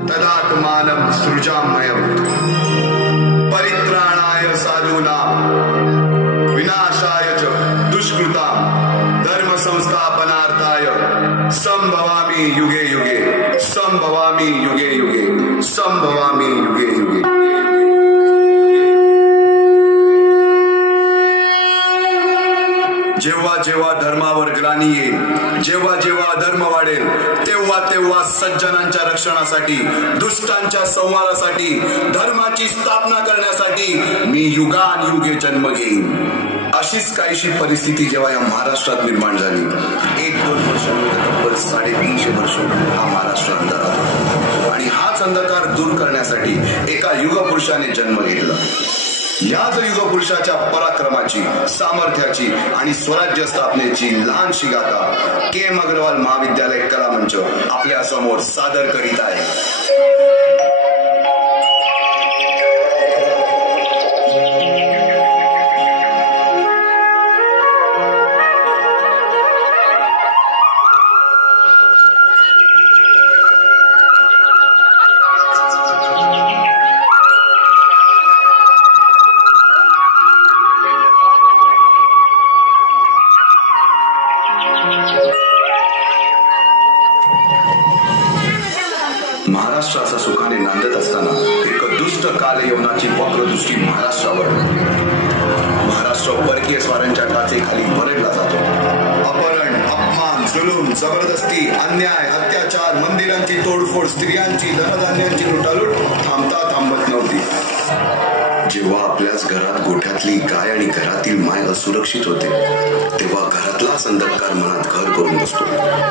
तदात्मानं सृजाम्यहं परित्राणाय साधूनां विनाशाय च दुष्कृतां धर्म संस्थापनार्थाय संभवामि युगे युगे संभवामि युगे युगे संभवामि युगे युगे। जेव्हा जेव्हा धर्मावर ग्लानी येईल, जेव्हा जेव्हा अधर्म वाढेल, तेव्हा तेव्हा सज्जनांच्या रक्षणासाठी, दुष्टांच्या संहारासाठी, धर्माची स्थापना करण्यासाठी मी युगानयुगे जन्म घेईन। अशीच काहीशी परिस्थिती जेव्हा या महाराष्ट्रात निर्माण झाली, 1-2 वर्षांमध्ये तब्बल 350 वर्ष हा महाराष्ट्र अंधारात होता आणि हाच अंधकार दूर करण्यासाठी एका युगपुरुषाने जन्म घेतला। याच युगपुरुषाच्या पराक्रमाची, सामर्थ्याची आणि स्वराज्य स्थापनेची लहानशी गाथा के.एम. अग्रवाल महाविद्यालय कला मंच आपल्या समोर सादर करीत आहे। महाराष्ट्राचा सुखाने नांदत असताना एक दुष्ट कालयवनाची वक्रदृष्टी महाराष्ट्रावर, महाराष्ट्र परकीय स्वारांच्या टाचेखाली भरडला जातो। अपहरण, अपमान, जुलूम, जबरदस्ती, अन्याय, अत्याचार, मंदिरांची तोडफोड, स्त्रियांची, धनधान्यांची लुटालूट थांबता थांबत नव्हती। जेव्हा आपल्याच घरात गोठ्यातली गाय आणि घरातील माय असुरक्षित होते, तेव्हा घरातलाच अंधकार मनात घर करून बसतो।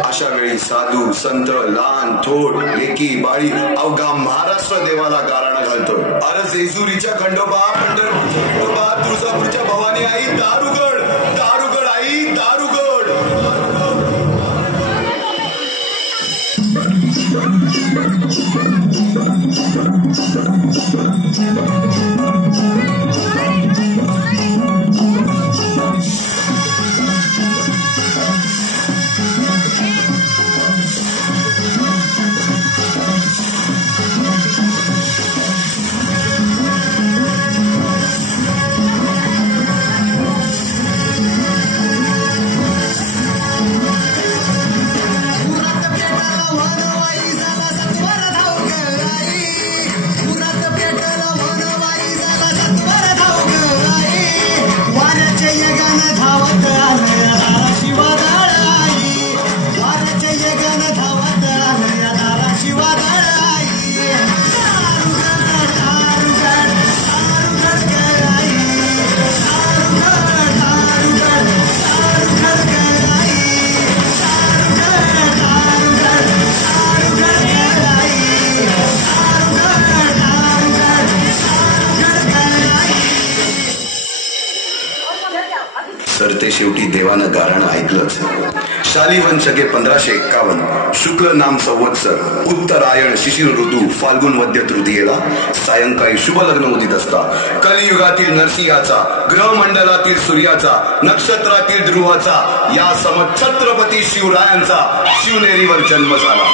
अशा वेळी साधू, संत, लहान, थोर, लेकी, बाळी अवघा महाराष्ट्र देवाला गाराणं घालतोय। अरे जेजुरीच्या खंडोबा, पंढरपूरच्या खंडोबा, तुळजापूरच्या भवानी आई, दारुगड, दारुगड आई, दारुगड। तर ते शेवटी देवानं गाराणं ऐकलंच। शालिवन शके 1551 शुक्ल नाम संवत्सर, उत्तरायण शिशिर ऋतू, फाल्गुन मध्य तृतीयेला सायंकाळी शुभ लग्न उदित असता कलियुगातील नरसिंहाचा, ग्रहमंडलातील सूर्याचा, नक्षत्रातील ध्रुवाचा, या सम छत्रपती शिवरायांचा शिवनेरीवर जन्म झाला।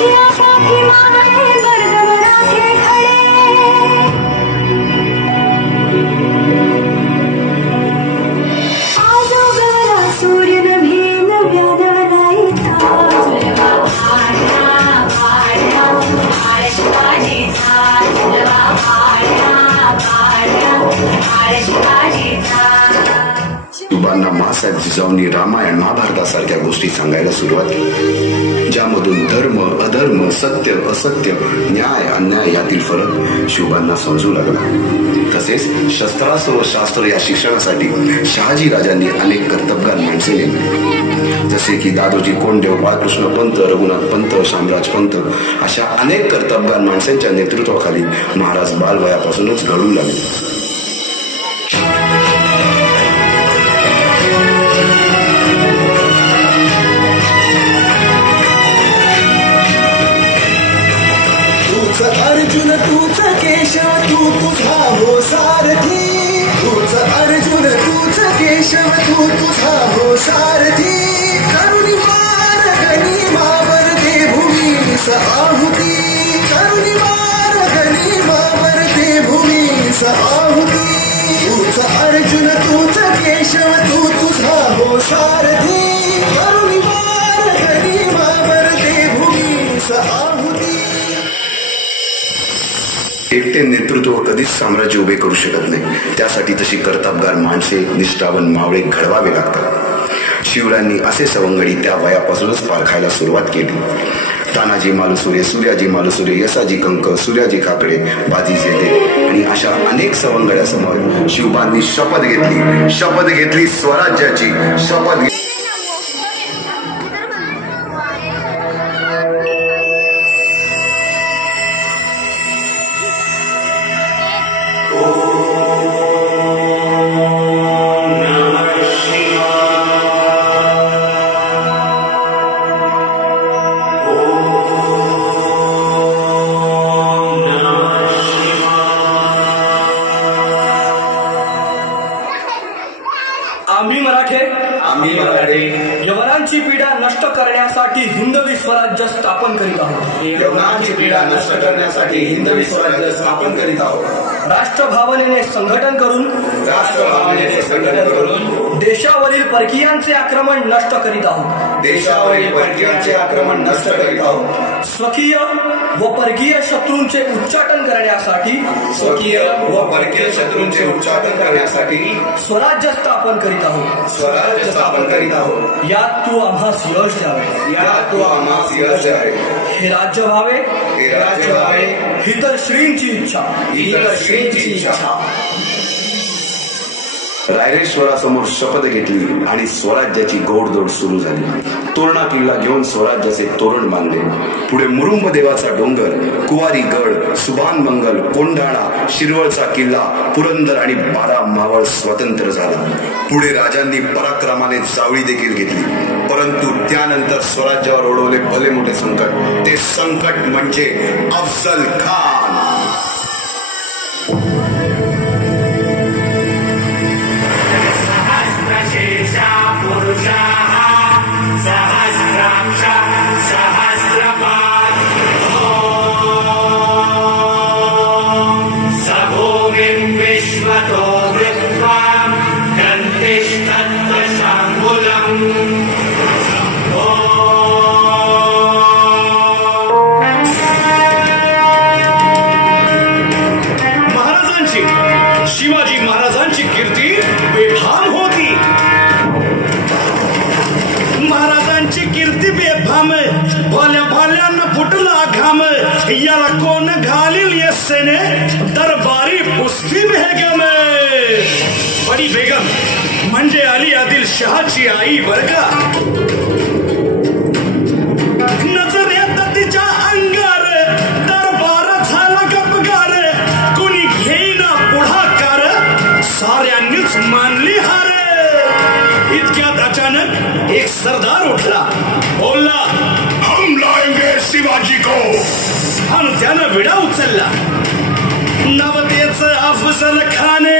राज्यासाठी मावळे वर्ग मराठे खडे आजोगरा सूर्य नभे नव्या नवलाईचा शिवबांना मासाहेब जिजाऊंनी रामायण महाभारतासारख्या गोष्टी सांगायला सुरुवात केली, ज्यामधून धर्म अधर्म सत्य असत्य न्याय अन्याय यातील फरक शिवबांना समजू लागला. तसेच शस्त्रास्त्र व शास्त्र या शिक्षणासाठी शहाजी राजांनी अनेक कर्तबगार माणसे नेमली, जसे की दादोजी कोंडदेव, बाळकृष्ण पंत, रघुनाथ पंत, शामराज पंत अशा अनेक कर्तबगार माणसांच्या नेतृत्वाखाली महाराज बालवयापासूनच घडू लागले. अर्जुन तूच केशव तू तुझा हो सारथी, तूच अर्जुन तूच केशव तू तुझा हो सारथी, करुणी मार गनिमावर दे भूमीस आहुती, करुणी मार गनिमावर दे भूमीस आहुती, तूच अर्जुन तूच केशव तू तुझा हो सारथी, करुणी मार गनिमावर दे भूमीस आहुती. एकटे नेतृत्व कधीच साम्राज्य उभे करू शकत नाही, त्यासाठी तशी कर्तबगार माणसे निष्ठावन मावळे घडवावे लागतात. शिवरायांनी असे सवंगडी त्या वयापासूनच पारखायला सुरुवात केली. तानाजी मालुसुरे, सूर्याजी मालुसुरे, यसाजी कंक, सूर्याजी काकडे, बाजी जेते आणि अशा अनेक सवंगड्यासमोर शिवबांनी शपथ घेतली स्वराज्याची शपथ घेतली. आम्ही मराठे यवनांची पीडा नष्ट करण्यासाठी हिंदवी स्वराज्य स्थापन करीत आहोत. यवनांची पीडा नष्ट करण्यासाठी हिंदवी स्वराज्य स्थापन करीत आहोत. राष्ट्रभावनेने संघटन करून देशावरील परकीयांचे आक्रमण नष्ट करीत आहोत. स्वकीय व परकीय शत्रूंचे उच्चाटन करण्यासाठी स्वराज्य स्थापन करीत आहोत. यात तू आम्हास यश द्यावे. हे राज्य व्हावे ही तर श्रींची इच्छा. रायरेश्वरासमोर शपथ घेतली आणि स्वराज्याची गोडदोड सुरू झाली. तोरणा किल्ला घेऊन स्वराज्याचे तोरण बांधले. पुढे मुरुंब देवाचा डोंगर, कुवारी गड, सुभान मंगल, कोंढाणा, शिरवळचा किल्ला, पुरंदर आणि 12 मावळ स्वतंत्र झाला. पुढे राजांनी पराक्रमाने जावळी देखील घेतली. परंतु त्यानंतर स्वराज्यावर ओढवले भले मोठे संकट. ते संकट म्हणजे अफजल खान. शिवाजी महाराजांची कीर्ती बेफाम होती. महाराजांची कीर्ती बेफाम, भल्या भल्यांना फुटला घाम. याला कोण घालील येसेने दरबारी पुस्ती बेगम. बडी बेगम म्हणजे अली आदिल शहाची आई बर का. नजर येत तिच्या अंगार, दरबार झाला गपगार. कुणी घेईना पुढाकार, साऱ्यांनीच मानली हार. इतक्यात अचानक एक सरदार उठला, बोलला, हम लाएंगे शिवाजी को. आणि त्यानं विडा उचलला. नवतेच अफजल खाने,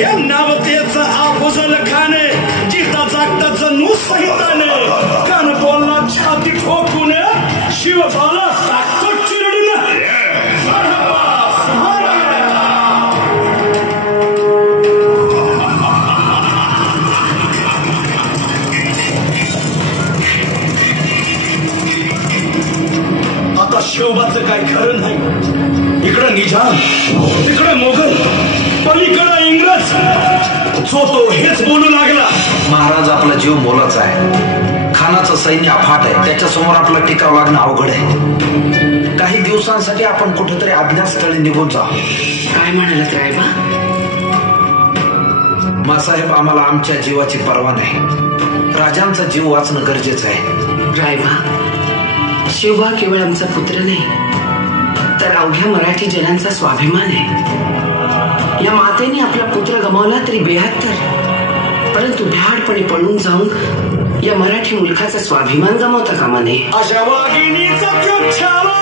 या नवतेच अफजल खाने. जिता जागता जणू सहिताने. कान बोलला छाती शिवबाचं काय खरं नाही. इकडं निजाम, तिकडं मोगल, पलीकडं इंग्रज. जो तो हेच बोलू लागला. महाराज आपला जीव मोलाचा आहे. खानाचं सैन्य अफाट आहे. त्याच्यासमोर आपला टिकाव लागणं अवघड आहे. काही दिवसांसाठी आपण कुठेतरी अज्ञातस्थळी निघून जा. काय म्हणालात रायबा? मासाहेब, आम्हाला आमच्या जीवाची पर्वा नाही. राजांचा जीव वाचणं गरजेचं आहे. रायबा, शिवबा केवळ आमचा पुत्र नाही, तर अवघ्या मराठी जनांचा स्वाभिमान आहे. या मातेने आपला पुत्र गमावला तरी बेहत्तर, परंतु भ्याडपणे पळून जाऊन या मराठी मुलखाचा स्वाभिमान गमावता कामा नये. अशा वाघिणीचा छावा.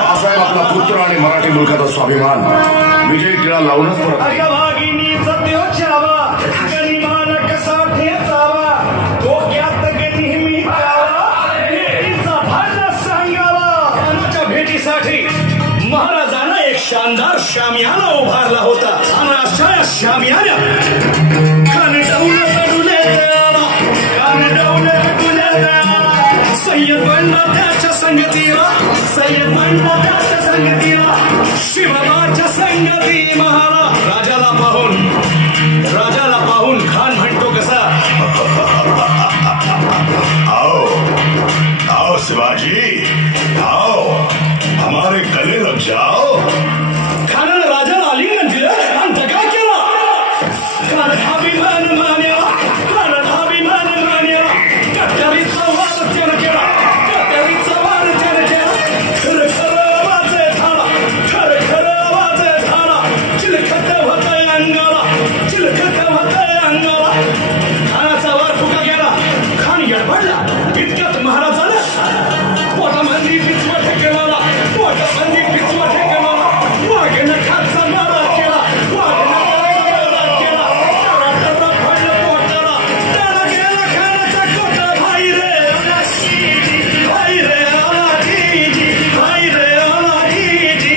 बाळासाहेब, आपला पुत्र आणि मराठी मुलखाचा स्वाभिमान विजय टिळा लावूनच परत. अशा वाघिणीचा छावा. गनिमान कसा ठेचावा, डोक्यात नेहमी कावा, भेटीचा भांडा सांगावा. खानाच्या भेटीसाठी महाराजांना एक शानदार शामियाना उभारला होता. आणि अशा या शामियाना कान डौले सय्यद बनला त्याच्या संगतीला, सय्यद बनला त्याच्या संगतीला, शिवबाच्या संगती महाला. राजाला पाहून खान म्हणतो कसा, आओ आओ शिवाजी, आओ हमारे गले लग जाओ. खानानं राजाला आलिंगन दिलं आणि दगा केला. अभिमान मान्या, अभिमान मान्या. कट्यारीचा वाद त्यानं केला, कट्यारीचा वाद त्यानं केला. खरं खरं आवाज झाला, खरं खरं आवाज झाला. चिलखत होतंय अंगाला, चिलखत होतंय अंगाला. खानाचा वार फुका गेला. खान गडबडला. इतक्यात महाराजाला पोटामध्ये पिचवा ठेकेला, पोटामध्ये पिचवा ठेकेला. वाघेनं खाचा मारा केला, वाघेनं खाचा मारा केला. त्याला पडलं पोटाला, त्याला गेला खानाचा कोटा. भाई रे भाई रे आला जी, भाई रे आला जी.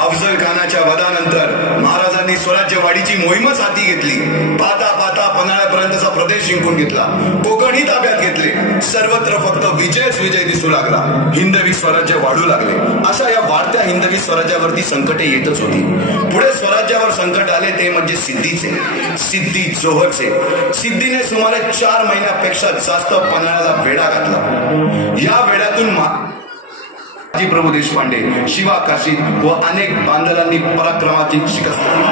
अफजल खानाच्या वधानंतर महाराजांनी स्वराज्यवाढीची मोहीमच हाती घेतली. पाहता पाहता पन्हाळ्यापर्यंतचा प्रदेश जिंकून घेतला. कोकणही ताब्यात घेतले. सर्वत्र फक्त विजयच विजय दिसू लागला. हिंदवी स्वराज्य वाढू लागले. अशा या वाढत्या हिंदवी स्वराज्यावरती संकटे येतच होती. पुढे स्वराज्यावर संकट आले ते म्हणजे सिद्धीचे, सिद्धी जोहरचे. सिद्धीने सुमारे 4 महिन्यापेक्षा जास्त पन्हाळ्याला वेढा घातला. या वेढ्यातून प्रभू देशपांडे, शिवा काशीद व अनेक बांधलांनी पराक्रमाची शिकस्त दिली.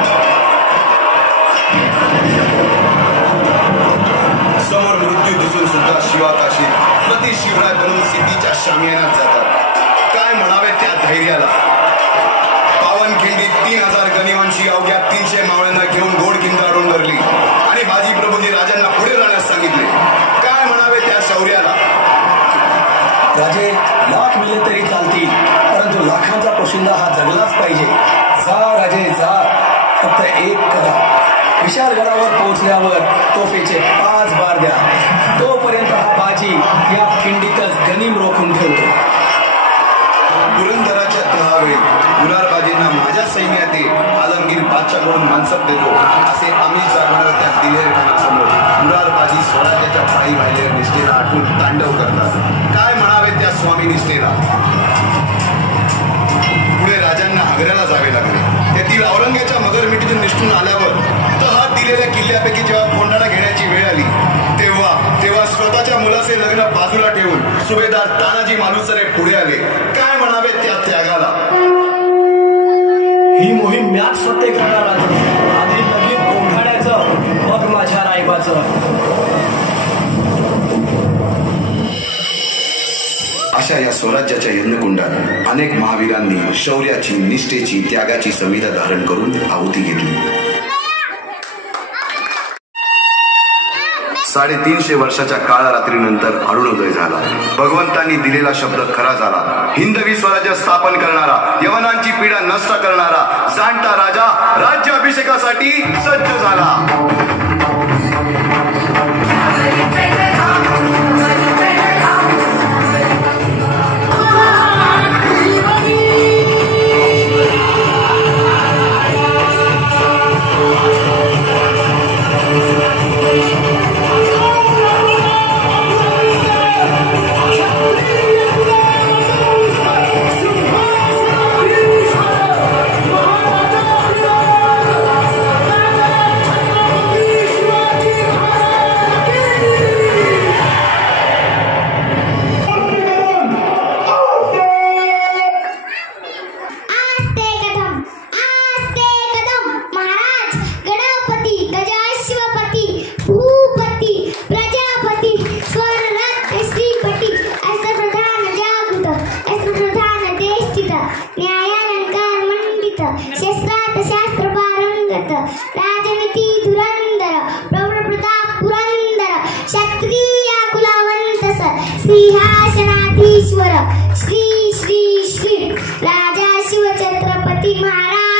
समोर मृत्यू दिसून सुद्धा शिवा काशीद प्रति शिवराय बनून सिद्धीच्या शामियानात जातात. काय म्हणावे त्या धैर्याला. पावनखिंडीत 3000 गनिमांची अवघ्या 300 मावळ्यांना घेऊन गोड किंदाडून धरली आणि बाजी प्रभूंनी राजांना पुढे राहण्यास सांगितले. काय म्हणावे त्या शौर्याला. राजे लाख मिले तरी चालतील, परंतु लाखांचा पोशिंदा हा जगलाच पाहिजे. जा राजे जा, फक्त एक करा. विशाळगडावर पोहोचल्यावर तोफेचे 5 बार द्या. तोपर्यंत हा बाजी या खिंडीतच गनिम रोखून ठेवतो. पुरंदराच्या तहावेळी मुरारबाजींना माझ्या सैन्यात आलमगीर बादशाहकडून मानसब देतो असे आमिष दाखवणाऱ्या त्या दिलेर खानासमोर मुरारबाजी स्वराज्याच्या पायी वाहिलेल्या निष्ठेला आठवून तांडव करतात. काय म्हणावे त्या स्वामी निष्ठेला. पुढे राजांना आग्र्याला जावे लागले. तेथील औरंग्याच्या मगरमिठीतून निष्ठून आल्यावर तहात दिलेल्या किल्ल्यापैकी जेव्हा कोंडाणा घेण्याची वेळ आली तेव्हा स्वतःच्या मुलाचे लग्न बाजूला ठेवून सुभेदार तानाजी मालुसरे पुढे आले. काय म्हणावे त्या त्यागाला. ही मोहीम म्याच फत्ते करणार. आधी लगीन कोंढाण्याचं, मग माझ्या रायबाचं. अशा या स्वराज्याच्या यज्ञकुंडात अनेक महावीरांनी शौर्याची, निष्ठेची, त्यागाची संविधा धारण करून आहुती घेतली. 350 वर्षाच्या काळरात्रीनंतर अरुणोदय झाला. भगवंतांनी दिलेला शब्द खरा झाला. हिंदवी स्वराज्य स्थापन करणारा, यवनांची पीडा नष्ट करणारा जाणता राजा राज्याभिषेकासाठी सज्ज झाला. राजनीती धुरंधर प्रौढ प्रताप पुरंदर क्षत्रिय कुलवंत सर सिंहासनाधीश्वर श्री श्री श्री राजा शिवछत्रपती महाराज